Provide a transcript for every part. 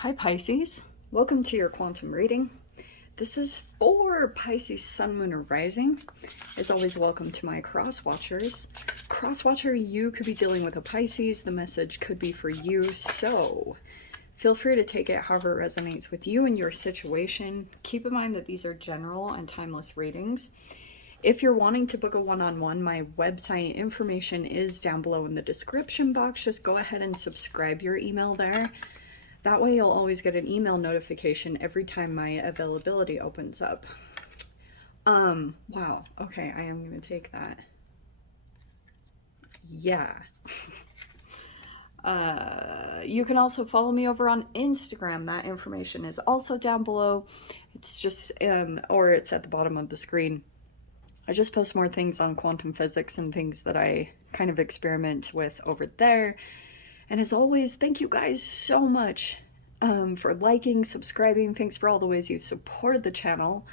Hi Pisces, welcome to your quantum reading. This is for Pisces Sun, Moon, or Rising. As always, welcome to my cross watchers. Cross watcher, you could be dealing with a Pisces. The message could be for you, so feel free to take it however it resonates with you and your situation. Keep in mind that these are general and timeless readings. If you're wanting to book a one-on-one, my website information is down below in the description box. Just go ahead and subscribe your email there. That way you'll always get an email notification every time my availability opens up. Wow. Okay, I am going to take that. Yeah. You can also follow me over on Instagram. That information is also down below. It's just, or it's at the bottom of the screen. I just post more things on quantum physics and things that I kind of experiment with over there. And as always, thank you guys so much for liking, subscribing. Thanks for all the ways you've supported the channel.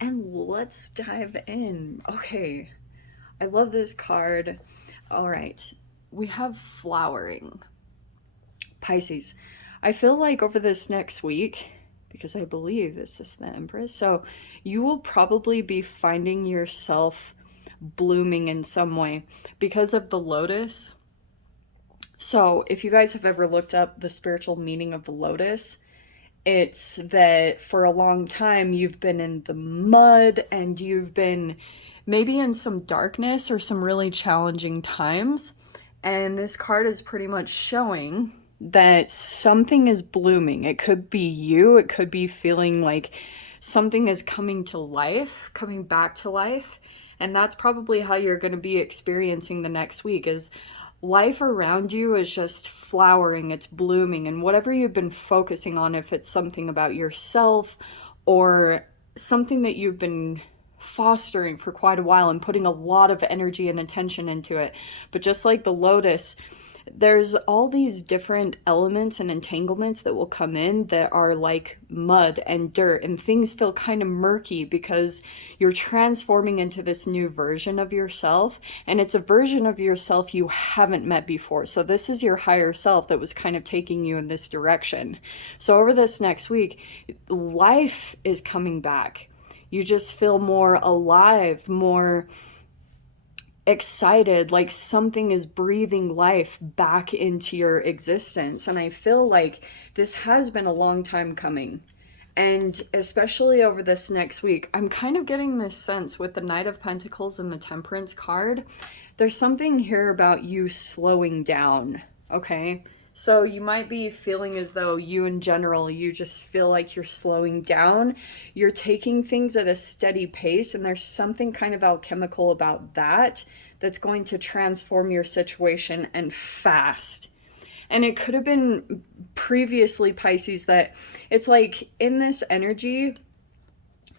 And let's dive in. Okay, I love this card. All right, we have flowering. Pisces, I feel like over this next week, because I believe this is the Empress, so you will probably be finding yourself blooming in some way because of the lotus. So if you guys have ever looked up the spiritual meaning of the lotus, it's that for a long time you've been in the mud and you've been maybe in some darkness or some really challenging times. And this card is pretty much showing that something is blooming. It could be you, it could be feeling like something is coming to life, coming back to life. And that's probably how you're going to be experiencing the next week is life around you is just flowering, it's blooming, and whatever you've been focusing on, if it's something about yourself or something that you've been fostering for quite a while and putting a lot of energy and attention into it, but just like the lotus, there's all these different elements and entanglements that will come in that are like mud and dirt, and things feel kind of murky because you're transforming into this new version of yourself, and it's a version of yourself you haven't met before. So this is your higher self that was kind of taking you in this direction. So over this next week, life is coming back. You just feel more alive, more excited, like something is breathing life back into your existence. And I feel like this has been a long time coming. And especially over this next week, I'm kind of getting this sense with the Knight of Pentacles and the Temperance card. There's something here about you slowing down, okay? So you might be feeling as though you in general, you just feel like you're slowing down. You're taking things at a steady pace, and there's something kind of alchemical about that that's going to transform your situation and fast. And it could have been previously, Pisces, that it's like in this energy,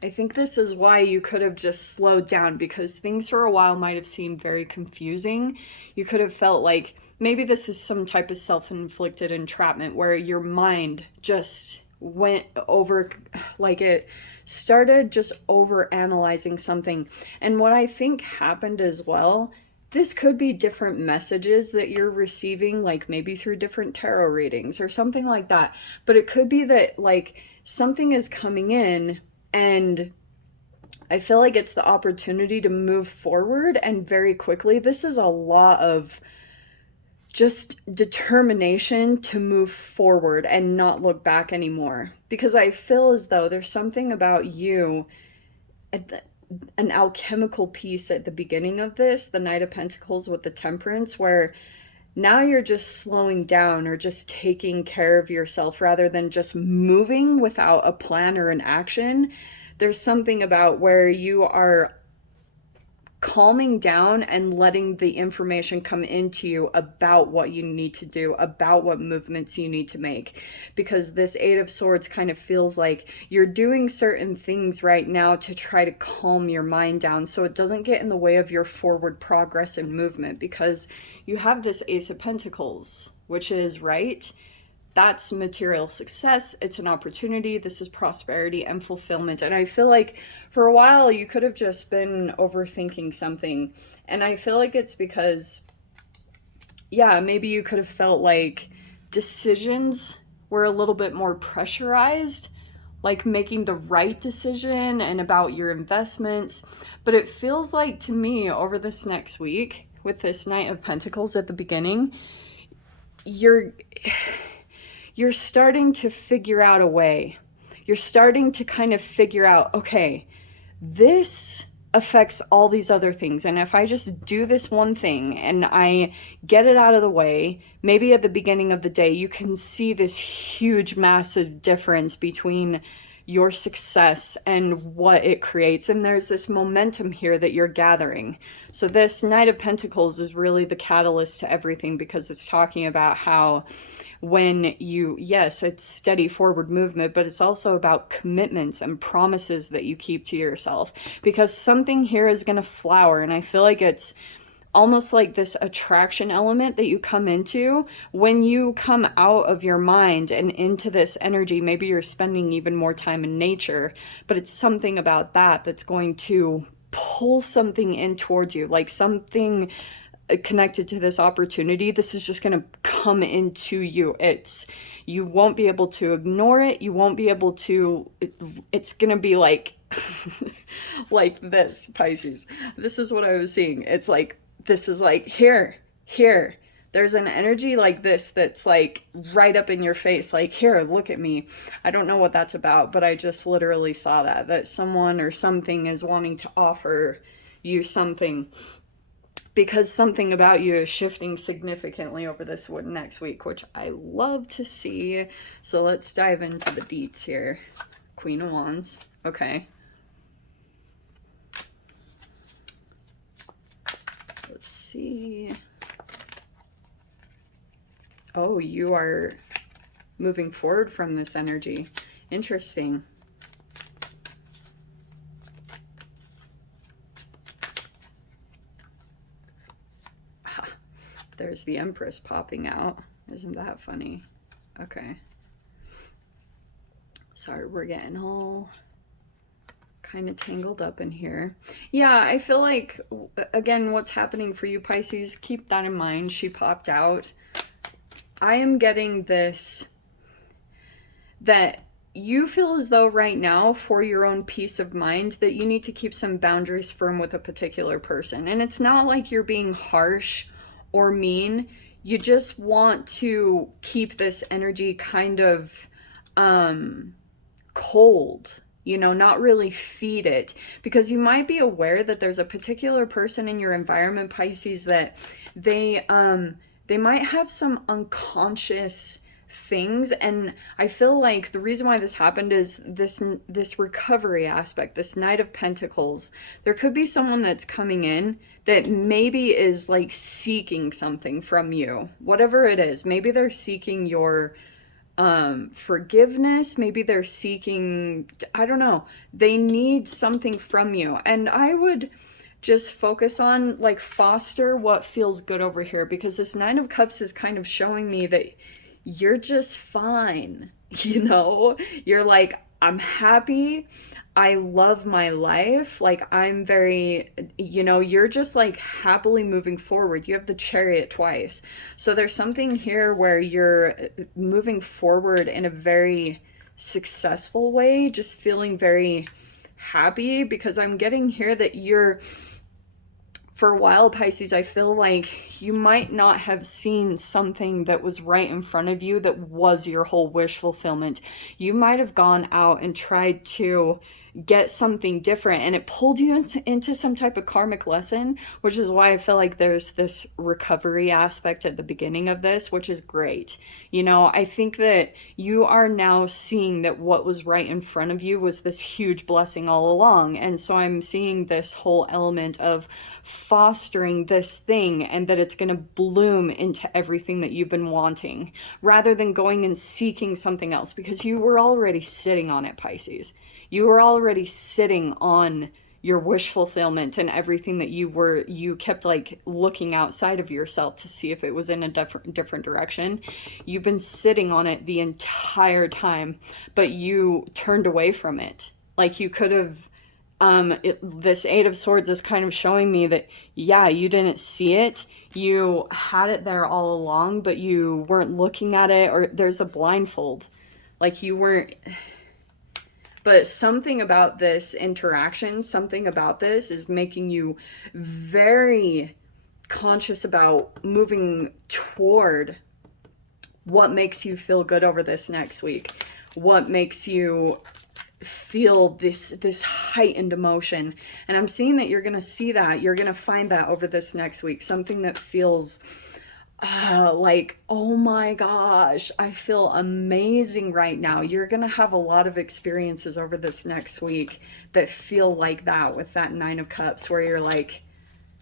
I think this is why you could have just slowed down, because things for a while might have seemed very confusing. You could have felt like maybe this is some type of self-inflicted entrapment where your mind just went over, like it started just over analyzing something. And what I think happened as well, this could be different messages that you're receiving, like maybe through different tarot readings or something like that. But it could be that like something is coming in, and I feel like it's the opportunity to move forward and very quickly. This is a lot of just determination to move forward and not look back anymore. Because I feel as though there's something about you, an alchemical piece at the beginning of this, the Knight of Pentacles with the Temperance, where now you're just slowing down or just taking care of yourself rather than just moving without a plan or an action. There's something about where you are calming down and letting the information come into you about what you need to do, about what movements you need to make. Because this Eight of Swords kind of feels like you're doing certain things right now to try to calm your mind down so it doesn't get in the way of your forward progress and movement, because you have this Ace of Pentacles, which is, right, that's material success. It's an opportunity. This is prosperity and fulfillment. And I feel like for a while you could have just been overthinking something. And I feel like it's because, yeah, maybe you could have felt like decisions we're a little bit more pressurized, like making the right decision and about your investments. But it feels like to me over this next week, with this Knight of Pentacles at the beginning, you're starting to figure out a way. You're starting to kind of figure out, okay, this affects all these other things. And if I just do this one thing and I get it out of the way, maybe at the beginning of the day, you can see this huge, massive difference between your success and what it creates. And there's this momentum here that you're gathering. So this Knight of Pentacles is really the catalyst to everything, because it's talking about how when you, yes, it's steady forward movement, but it's also about commitments and promises that you keep to yourself, because something here is going to flower. And I feel like it's almost like this attraction element that you come into when you come out of your mind and into this energy. Maybe you're spending even more time in nature, but it's something about that that's going to pull something in towards you, like something connected to this opportunity. This is just going to come into you. You won't be able to ignore it. You won't be able to, it's going to be like, like this, Pisces. This is what I was seeing. It's like, this is like, here. There's an energy like this that's like right up in your face. Like, here, look at me. I don't know what that's about, but I just literally saw that someone or something is wanting to offer you something, because something about you is shifting significantly over this next week, which I love to see. So let's dive into the deets here. Queen of Wands. Okay. Let's see. Oh, you are moving forward from this energy. Interesting. There's the Empress popping out. Isn't that funny? Okay. Sorry, we're getting all kind of tangled up in here. Yeah, I feel like, again, what's happening for you, Pisces, keep that in mind. She popped out. I am getting this, that you feel as though right now, for your own peace of mind, that you need to keep some boundaries firm with a particular person. And it's not like you're being harsh or mean. You just want to keep this energy kind of cold, you know, not really feed it, because you might be aware that there's a particular person in your environment, Pisces, that they might have some unconscious things. And I feel like the reason why this happened is this recovery aspect, this Knight of Pentacles. There could be someone that's coming in that maybe is like seeking something from you, whatever it is. Maybe they're seeking your forgiveness. Maybe they're seeking, I don't know, they need something from you. And I would just focus on, like, foster what feels good over here, because this Nine of Cups is kind of showing me that you're just fine. You know, you're like, I'm happy. I love my life. Like, I'm very, you know, you're just like happily moving forward. You have the Chariot twice. So there's something here where you're moving forward in a very successful way, just feeling very happy, because I'm getting here that you're, for a while, Pisces, I feel like you might not have seen something that was right in front of you that was your whole wish fulfillment. You might have gone out and tried to get something different, and it pulled you into some type of karmic lesson, which is why I feel like there's this recovery aspect at the beginning of this, which is great. You know, I think that you are now seeing that what was right in front of you was this huge blessing all along. And so I'm seeing this whole element of fostering this thing, and that it's going to bloom into everything that you've been wanting, rather than going and seeking something else, because you were already sitting on it, Pisces. You were already sitting on your wish fulfillment and everything that you kept like looking outside of yourself to see if it was in a different direction. You've been sitting on it the entire time, but you turned away from it. Like, you could have, this Eight of Swords is kind of showing me that, yeah, you didn't see it. You had it there all along, but you weren't looking at it, or there's a blindfold. Like you weren't. But something about this interaction, something about this is making you very conscious about moving toward what makes you feel good over this next week, what makes you feel this heightened emotion. And I'm seeing that you're going to see that, you're going to find that over this next week, something that feels like, oh my gosh, I feel amazing right now. You're going to have a lot of experiences over this next week that feel like that, with that Nine of Cups, where you're like,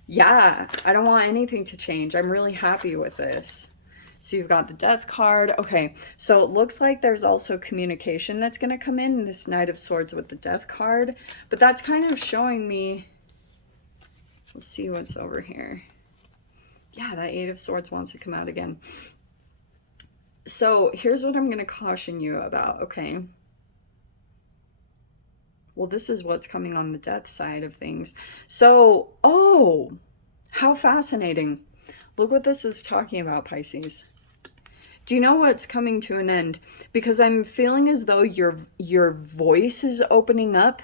yeah, I don't want anything to change. I'm really happy with this. So you've got the Death card. Okay, so it looks like there's also communication that's going to come in this Knight of Swords with the Death card. But that's kind of showing me, let's see what's over here. Yeah, that Eight of Swords wants to come out again. So here's what I'm going to caution you about, okay? Well, this is what's coming on the Death side of things. So, oh, how fascinating. Look what this is talking about, Pisces. Do you know what's coming to an end? Because I'm feeling as though your voice is opening up.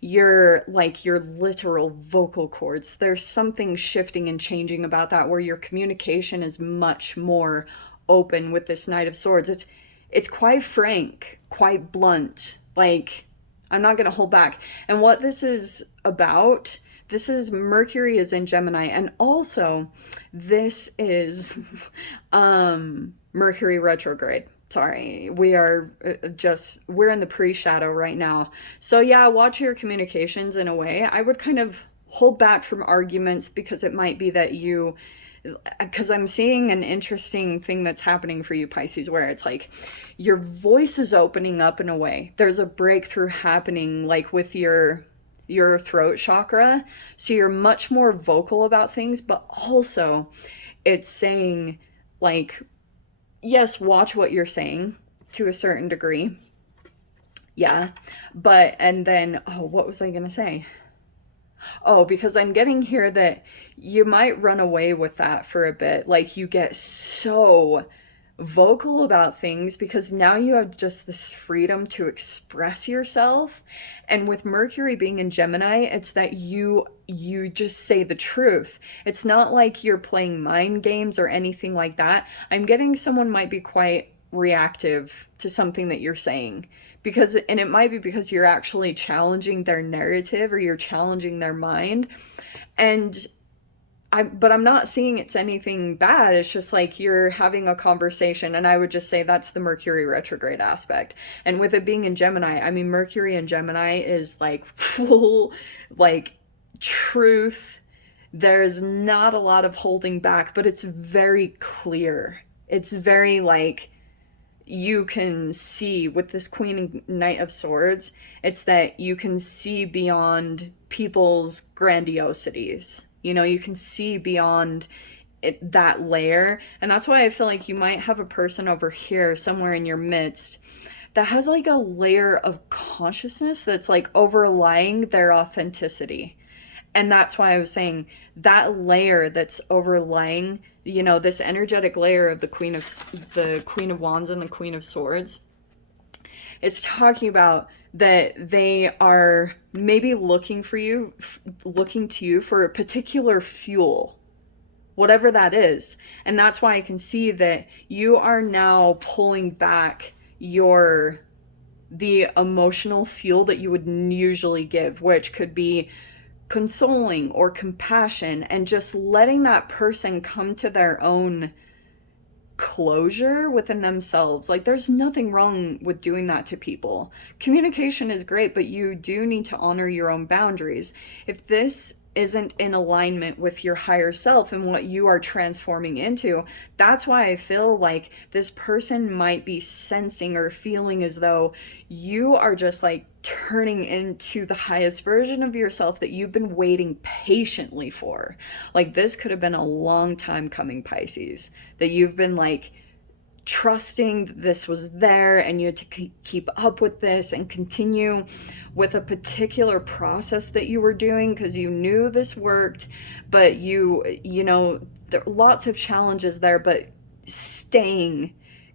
Your literal vocal cords. There's something shifting and changing about that, where your communication is much more open with this Knight of Swords. It's quite frank, quite blunt. Like, I'm not going to hold back. And what this is about, this is Mercury is in Gemini, and also this is Mercury retrograde. Sorry, we're in the pre-shadow right now. So yeah, watch your communications in a way. I would kind of hold back from arguments, because it might be that because I'm seeing an interesting thing that's happening for you, Pisces, where it's like your voice is opening up in a way. There's a breakthrough happening, like with your throat chakra. So you're much more vocal about things, but also it's saying, like, yes, watch what you're saying to a certain degree. Yeah. But, and then, oh, what was I going to say? Oh, because I'm getting here that you might run away with that for a bit. Like, you get so vocal about things because now you have just this freedom to express yourself. And with Mercury being in Gemini, it's that you just say the truth. It's not like you're playing mind games or anything like that. I'm getting someone might be quite reactive to something that you're saying, and it might be because you're actually challenging their narrative, or you're challenging their mind. But I'm not seeing it's anything bad. It's just like you're having a conversation, and I would just say that's the Mercury retrograde aspect. And with it being in Gemini, I mean, Mercury in Gemini is like full, like, truth. There's not a lot of holding back, but it's very clear. It's very, like, you can see with this Queen and Knight of Swords, it's that you can see beyond people's grandiosities. You know, you can see beyond that layer. And that's why I feel like you might have a person over here somewhere in your midst that has like a layer of consciousness that's like overlying their authenticity. And that's why I was saying that layer that's overlying, you know, this energetic layer of the Queen of Wands and the Queen of Swords. It's talking about that they are maybe looking to you for a particular fuel, whatever that is. And that's why I can see that you are now pulling back the emotional fuel that you would usually give, which could be consoling or compassion, and just letting that person come to their own closure within themselves. Like, there's nothing wrong with doing that to people. Communication is great, but you do need to honor your own boundaries. If this isn't in alignment with your higher self and what you are transforming into, that's why I feel like this person might be sensing or feeling as though you are just like turning into the highest version of yourself that you've been waiting patiently for. Like, this could have been a long time coming, Pisces, that you've been like trusting that this was there, and you had to keep up with this and continue with a particular process that you were doing because you knew this worked. But you know, There are lots of challenges there, but staying,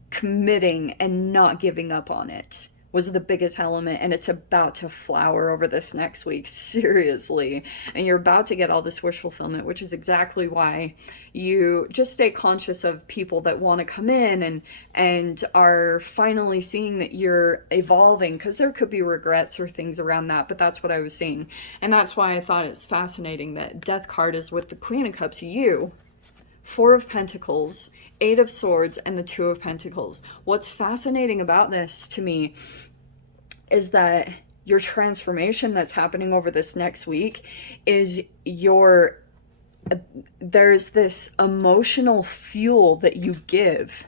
committing, and not giving up on it was the biggest element, and it's about to flower over this next week, seriously. And you're about to get all this wish fulfillment, which is exactly why you just stay conscious of people that want to come in and are finally seeing that you're evolving, because there could be regrets or things around that, but that's what I was seeing. And that's why I thought it's fascinating that Death card is with the Queen of Cups, you, Four of Pentacles, Eight of Swords, and the Two of Pentacles. What's fascinating about this to me is that your transformation that's happening over this next week is there's this emotional fuel that you give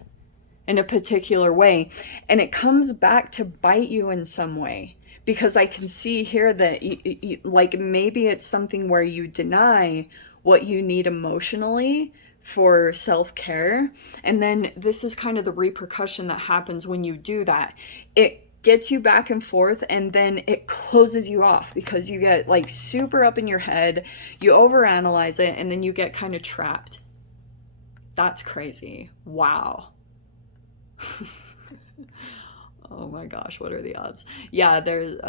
in a particular way, and it comes back to bite you in some way. Because I can see here that like maybe it's something where you deny what you need emotionally for self-care, and then this is kind of the repercussion that happens when you do that. It gets you back and forth, and then it closes you off because you get like super up in your head, you overanalyze it, and then you get kind of trapped. That's crazy. Wow. Oh my gosh, what are the odds? Yeah, there's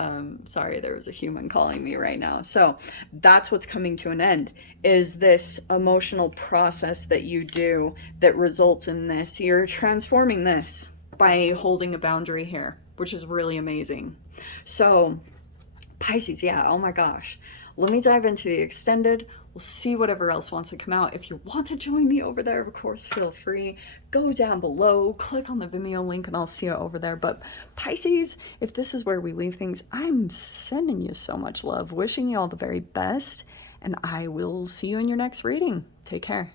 sorry, there was a human calling me right now. So that's what's coming to an end, is this emotional process that you do that results in this. You're transforming this by holding a boundary here, which is really amazing. So Pisces, yeah, oh my gosh. Let me dive into the extended. We'll see whatever else wants to come out. If you want to join me over there, of course, feel free. Go down below, click on the Vimeo link, and I'll see you over there. But Pisces, if this is where we leave things, I'm sending you so much love, wishing you all the very best, and I will see you in your next reading. Take care.